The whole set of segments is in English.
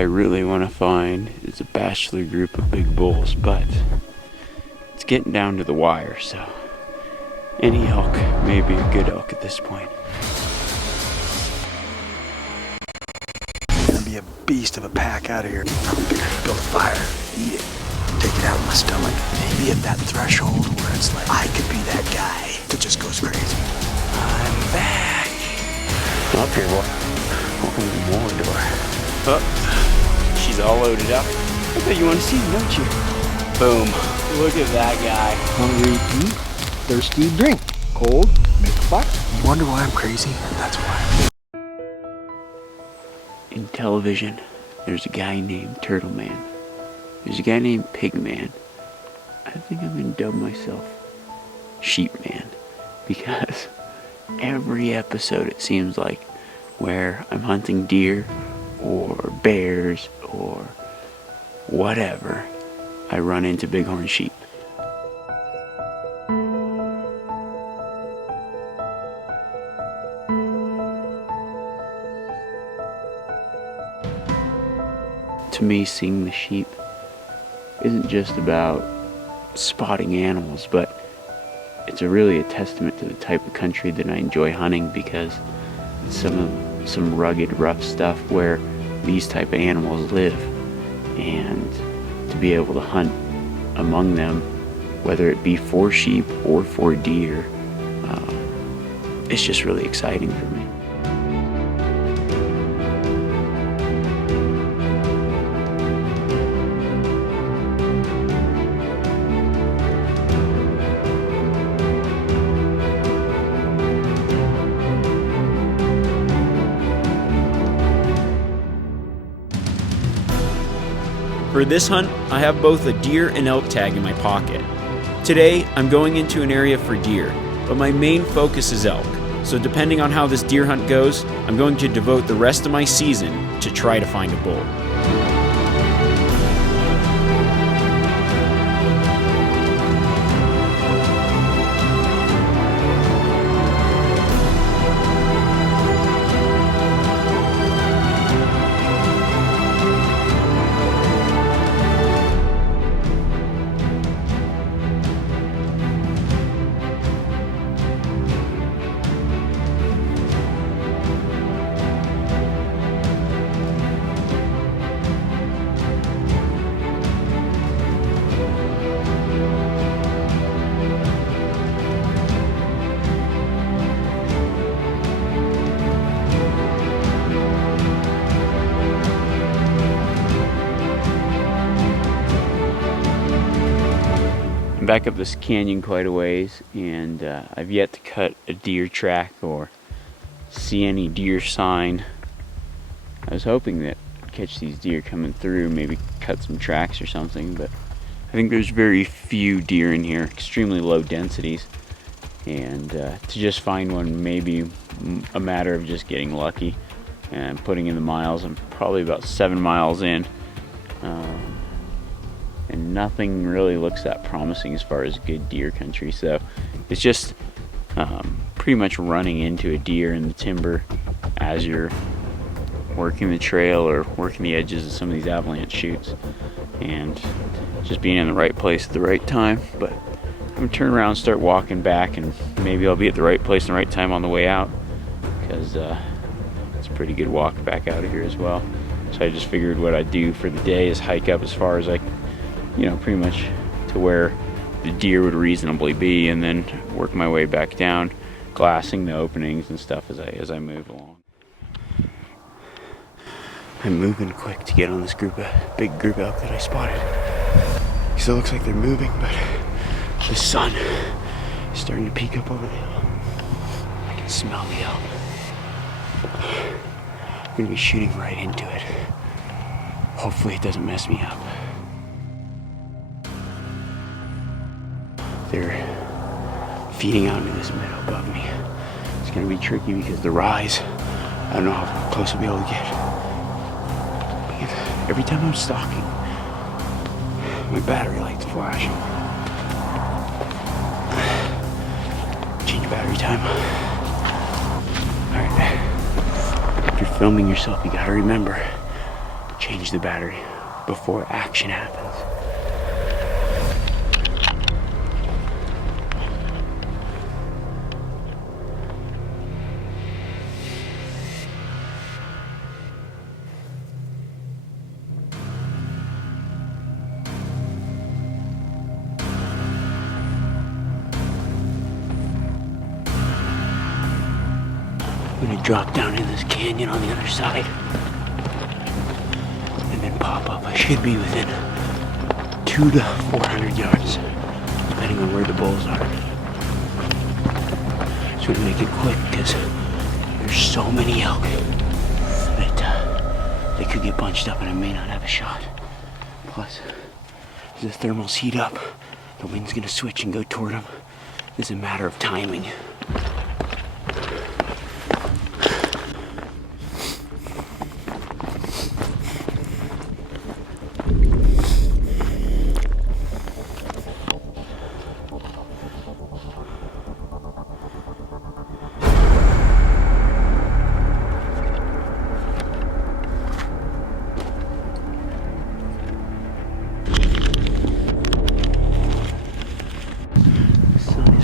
I really want to find is a bachelor group of big bulls, but it's getting down to the wire, so any elk may be a good elk at this point. It's gonna be a beast of a pack out of here. Build a fire, eat it, take it out of my stomach. Maybe at that threshold where it's like, I could be that guy that just goes crazy. I'm back. Up here, boy. Welcome to Mordor. Oh, she's all loaded up. I bet you want to see them, don't you? Boom. Look at that guy. Hungry to eat, thirsty to drink. Cold, make a fire. You wonder why I'm crazy? That's why. In television, there's a guy named Turtle Man. There's a guy named Pig Man. I think I'm gonna dub myself Sheep Man, because every episode it seems like where I'm hunting deer or bears or whatever, I run into bighorn sheep. To me, seeing the sheep isn't just about spotting animals, but it's really a testament to the type of country that I enjoy hunting, because it's some rugged, rough stuff where these type of animals live, and to be able to hunt among them, whether it be for sheep or for deer, it's just really exciting for me. For this hunt, I have both a deer and elk tag in my pocket. Today, I'm going into an area for deer, but my main focus is elk. So depending on how this deer hunt goes, I'm going to devote the rest of my season to try to find a bull. Back up this canyon quite a ways, and I've yet to cut a deer track or see any deer sign. I was hoping that I'd catch these deer coming through, maybe cut some tracks or something, but I think there's very few deer in here, extremely low densities, and to just find one may be a matter of just getting lucky and putting in the miles. I'm probably about 7 miles in. And nothing really looks that promising as far as good deer country, so it's just pretty much running into a deer in the timber as you're working the trail or working the edges of some of these avalanche chutes, and just being in the right place at the right time. But I'm gonna turn around and start walking back, and maybe I'll be at the right place and the right time on the way out, because it's a pretty good walk back out of here as well. So I just figured what I'd do for the day is hike up as far as pretty much to where the deer would reasonably be, and then work my way back down, glassing the openings and stuff as I move along. I'm moving quick to get on this big group elk that I spotted, because it looks like they're moving, but the sun is starting to peek up over the hill. I can smell the elk. I'm gonna be shooting right into it. Hopefully it doesn't mess me up. They're feeding out into this meadow above me. It's gonna be tricky because the rise, I don't know how close I'll be able to get. Man, every time I'm stalking, my battery light's flashing. Change battery time. All right. If you're filming yourself, you gotta remember, change change the battery before action happens. I'm gonna drop down in this canyon on the other side and then pop up. I should be within 200 to 400 yards, depending on where the bulls are. Just want to make it quick because there's so many elk that they could get bunched up and I may not have a shot. Plus, as the thermals heat up, the wind's gonna switch and go toward them. It's a matter of timing.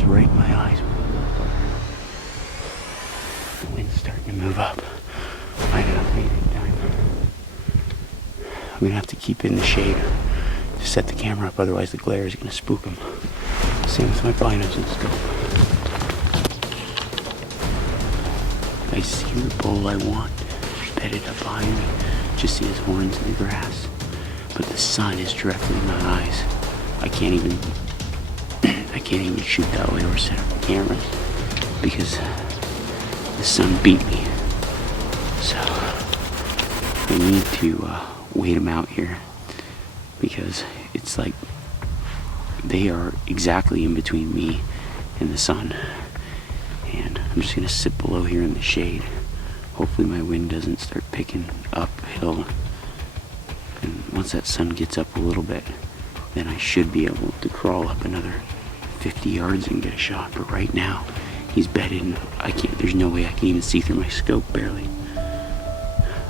Right in my eyes. The wind's starting to move up. Right enough mating time. I'm gonna have to keep it in the shade to set the camera up, otherwise the glare is gonna spook them. Same with my binos and scope. I see the bull I want bedded up behind me. Just see his horns in the grass. But the sun is directly in my eyes. I can't even shoot that way or set up the cameras because the sun beat me. So I need to wait them out here because it's like they are exactly in between me and the sun. And I'm just gonna sit below here in the shade. Hopefully my wind doesn't start picking uphill. And once that sun gets up a little bit, then I should be able to crawl up another 50 yards and get a shot. But right now, he's bedded and there's no way I can even see through my scope, barely.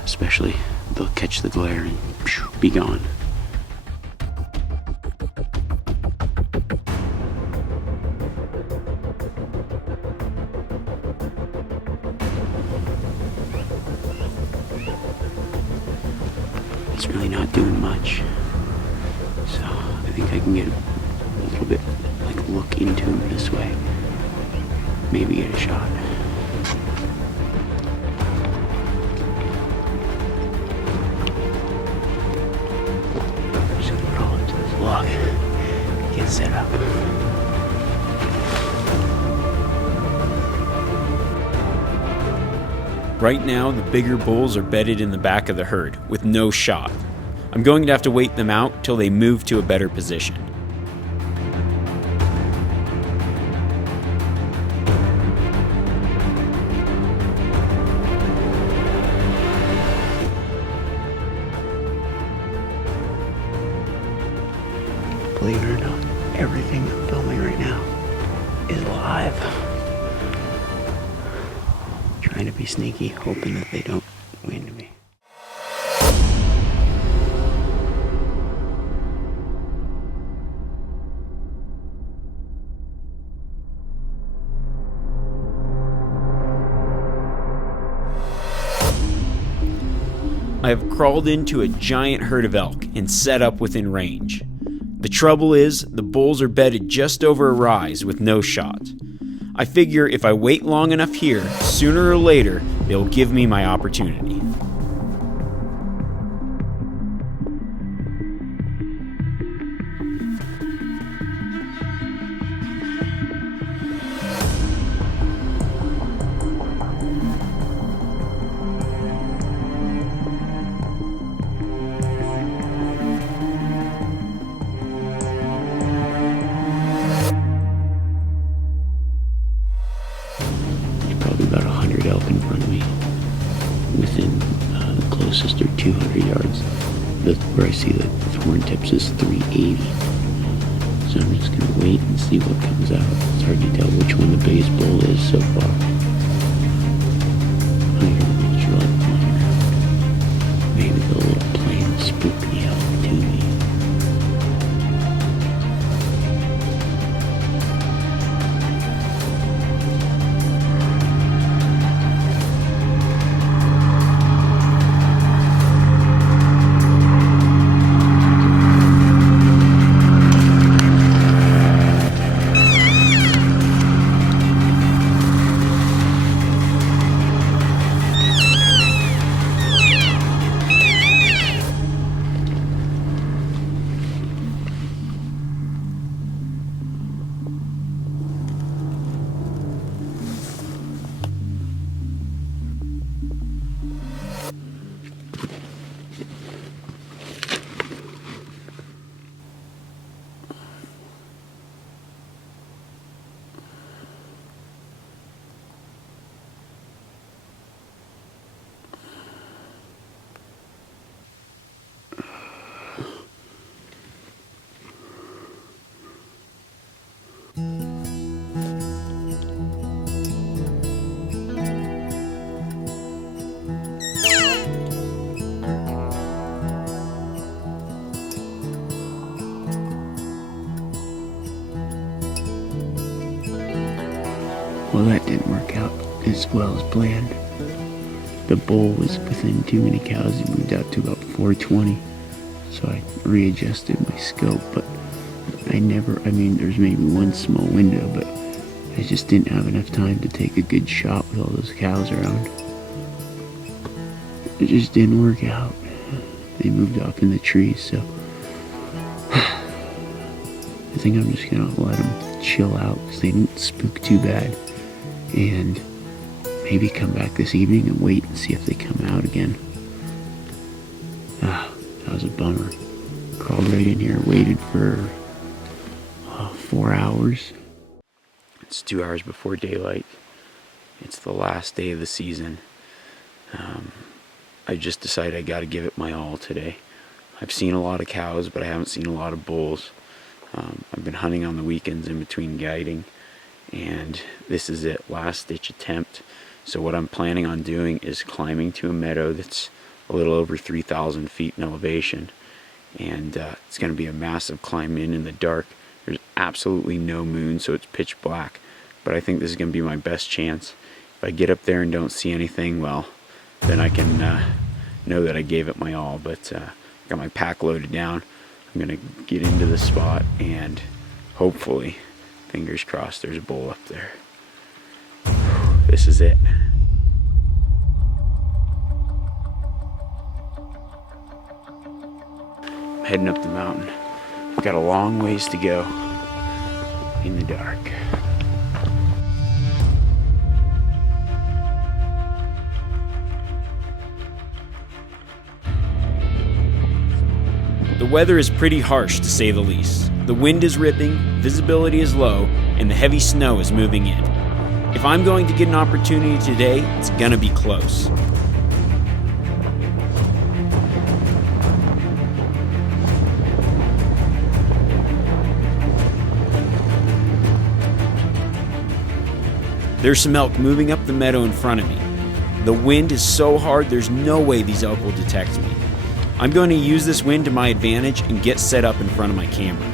Especially, they'll catch the glare and be gone. It's really not doing much. So, I think I can get a little bit, look into him this way. Maybe get a shot. I'm just gonna crawl up to this log, get set up. Right now, the bigger bulls are bedded in the back of the herd with no shot. I'm going to have to wait them out till they move to a better position. Believe it or not, everything I'm filming right now is live. Trying to be sneaky, hoping that they don't wind me. I have crawled into a giant herd of elk and set up within range. The trouble is, the bulls are bedded just over a rise with no shot. I figure if I wait long enough here, sooner or later, they'll give me my opportunity. About 100 elk in front of me. Within the closest are 200 yards. Where I see the horn tips is 380. So I'm just gonna wait and see what comes out. It's hard to tell which one the biggest bull is so far. I don't know, maybe the little plain Well, that didn't work out as well as planned. The bull was within too many cows. He moved out to about 420. So I readjusted my scope, but there's maybe one small window, but I just didn't have enough time to take a good shot with all those cows around. It just didn't work out. They moved off in the trees, so I think I'm just gonna let them chill out because they didn't spook too bad, and maybe come back this evening and wait and see if they come out again. That was a bummer. Crawled right in here, waited for 4 hours. It's 2 hours before daylight. It's the last day of the season. I just decided I gotta give it my all today. I've seen a lot of cows, but I haven't seen a lot of bulls. I've been hunting on the weekends in between guiding, and this is it, last ditch attempt. So what I'm planning on doing is climbing to a meadow that's a little over 3,000 feet in elevation, and it's going to be a massive climb in the dark. There's absolutely no moon, so it's pitch black, but I think this is going to be my best chance. If I get up there and don't see anything, well, then I can know that I gave it my all. But got my pack loaded down. I'm going to get into the spot, and hopefully, fingers crossed, there's a bull up there. This is it. I'm heading up the mountain. I've got a long ways to go in the dark. The weather is pretty harsh, to say the least. The wind is ripping, visibility is low, and the heavy snow is moving in. If I'm going to get an opportunity today, it's gonna be close. There's some elk moving up the meadow in front of me. The wind is so hard, there's no way these elk will detect me. I'm going to use this wind to my advantage and get set up in front of my camera.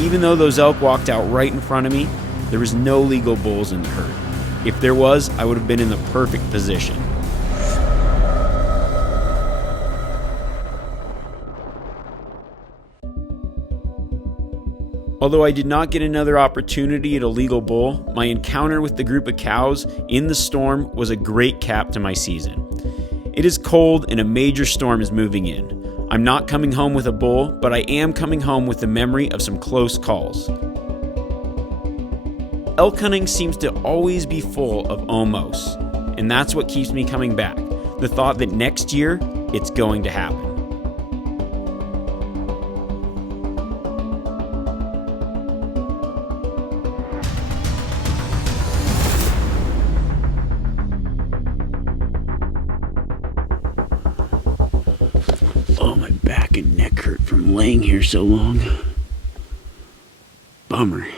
Even though those elk walked out right in front of me, there was no legal bulls in the herd. If there was, I would have been in the perfect position. Although I did not get another opportunity at a legal bull, my encounter with the group of cows in the storm was a great cap to my season. It is cold and a major storm is moving in. I'm not coming home with a bull, but I am coming home with the memory of some close calls. Elk hunting seems to always be full of almost, and that's what keeps me coming back. The thought that next year, it's going to happen. Oh, my back and neck hurt from laying here so long. Bummer.